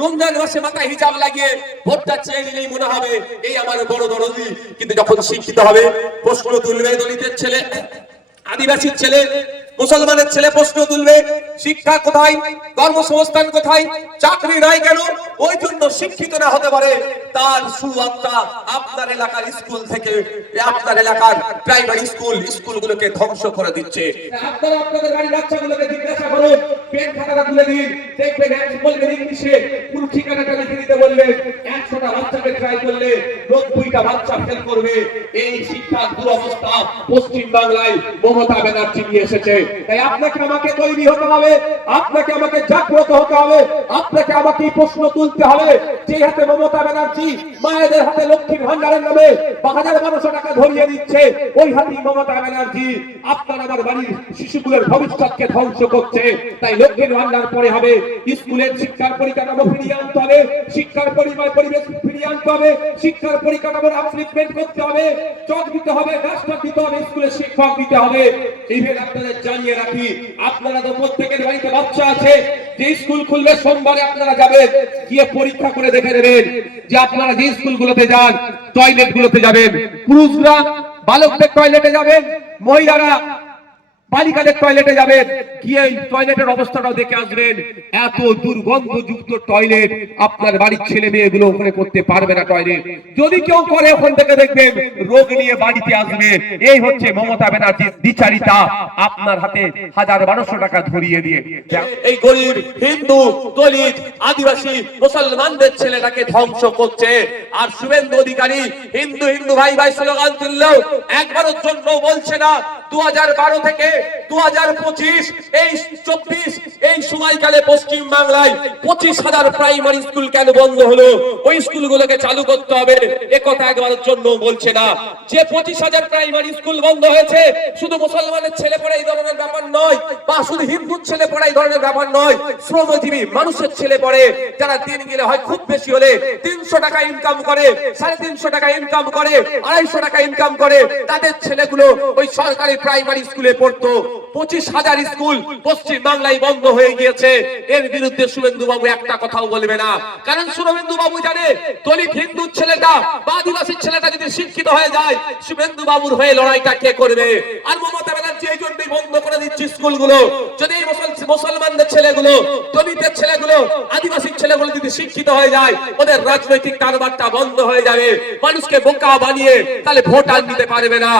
রমজান মাসে মাথায় হিজাব লাগিয়ে ভোটটা চেয়ে নিলেই মনে হবে এই আমার বড় দরদি, কিন্তু যখন শিক্ষিত হবে প্রশ্ন তুলবে দলিতের ছেলে, আদিবাসীর ছেলে, মুসলমানের ছেলে প্রশ্ন তুলবে শিক্ষা কোথায়, কর্মসংস্থান কোথায়, চাকরি নাই কেন? ওই জন্য শিক্ষিত না হতে পারে তার শুরুয়াতটা আপনার এলাকার স্কুল থেকে, আপনার এলাকার প্রাইমারি স্কুলগুলোকে ধ্বংস করে দিচ্ছে। আপনারা আপনাদের বাড়ির বাচ্চাগুলোকে জিজ্ঞাসা করুন, পেন খাতাটা তুলে দিন, দেখবেন বলবেন ইংলিশে পুরো ঠিকানাটা লিখে দিতে বলবেন, 100টা বাচ্চাকে ট্রাই করলে 90টা বাচ্চা ফেল করবে। এই শিক্ষার দুরবস্থা পশ্চিম বাংলায় মমতা ব্যানার্জি নিয়ে এসেছে। তাই আপনাকে আমাকে তৈরি হতে হবে, আপনাকে আমাকে জাগ্রত হতে হবে, আপনাকে আমাকে প্রশ্ন তুলতে হবে। যে হাতে মমতা ব্যানার্জি মায়েদের হাতে লক্ষ্মীর ভান্ডারের নামে 1200 টাকা ধরিয়ে দিচ্ছে, ওই হাতেই মমতা ব্যানার্জি আপনার আমার বাড়ির শিশুগুলোর ভবিষ্যৎকে ধ্বংস করছে। তাই লক্ষ্মীর ভান্ডার পরে হবে, স্কুলের শিক্ষার পরিকাঠামো ফিরিয়ে আনতে হবে, শিক্ষার পরিবেশ ফিরিয়ে আনতে হবে, শিক্ষার পরিকাঠামোর আপলিফমেন্ট করতে হবে, চক দিতে হবে, রাস্তা দিতে হবে, স্কুলের শিক্ষক দিতে হবে। এইভাবে আপনাদের জানিয়ে রাখি, আপনারা তো প্রত্যেকের বাড়িতে বাচ্চা আছে, যে স্কুল খুলবে সোমবারে আপনারা যাবেন, গিয়ে পরীক্ষা করে দেখে নেবেন যে আপনারা যে স্কুলগুলোতে যান টয়লেট গুলোতে যাবেন, পুরুষরা বালকদের টয়লেটে যাবেন, মহিলারা বালিকাদের টয়লেটে যাবেন, গিয়ে টয়লেটের অবস্থাটাও দেখে আসবেন। এত দুর্গন্ধযুক্ত টয়লেট আপনার বাড়ির ছেলে মেয়েগুলো ওখানে করতে পারবে না টয়লেট। যদি কেউ করে ওখান থেকে দেখবেন রোগ নিয়ে বাড়িতে আসবে। এই হচ্ছে মমতা ব্যানার্জির বিচারিতা, আপনার হাতে 1200 টাকা ধরিয়ে দিয়ে এই গরিব হিন্দু, দলিত, আদিবাসী, মুসলমানদের ছেলেটাকে ধ্বংস করছে। আর শুভেন্দু অধিকারী হিন্দু হিন্দু ভাই ভাই স্লোগান তুললেও একবারের জন্য বলছে না 2012 থেকে 2025 এই 24 এই সময়কালে পশ্চিম বাংলায় 25,000 প্রাইমারি স্কুল কেন বন্ধ হলো, ওই স্কুলগুলোকে চালু করতে হবে একথা একবারের জন্য বলছে না। যে 25,000 প্রাইমারি স্কুল বন্ধ হয়েছে শুধু মুসলমানের ছেলে পড়া এই ধরনের ব্যাপার নয়, বা শুধু হিন্দুর ছেলে পড়া এই ধরনের ব্যাপার নয়, শ্রমজীবী মানুষের ছেলে পড়ে যারা দিন গেলে হয় খুব বেশি হলে 300 টাকা ইনকাম করে, 350 টাকা ইনকাম করে, 250 টাকা ইনকাম করে, তাদের ছেলেগুলো ওই সরকারি প্রাইমারি স্কুলে পড়তো। 25,000 স্কুল পশ্চিম বাংলায় বন্ধ হয়ে গিয়েছে। এর বিরুদ্ধে শুভেন্দু বাবু একটা কথাও বলবে না, কারণ শুভেন্দু বাবু জানে দলিত হিন্দু ছেলেটা বা আদিবাসীর ছেলেটা যদি শিক্ষিত হয়ে যায় শুভেন্দু বাবুর হয়ে লড়াইটা কে করবে। আর মমতা ব্যানার্জি এই জন্যই বন্ধ করে দিচ্ছে স্কুলগুলো। যদি মুসলমানদের ছেলেগুলো, দলিতের ছেলেগুলো, আদিবাসীর ছেলেগুলো যদি শিক্ষিত হয়ে যায় ওদের রাজনৈতিক কারবারটা বন্ধ হয়ে যাবে। মানুষকে বোকা বানিয়ে তাহলে ভোট আর নিতে পারবে না।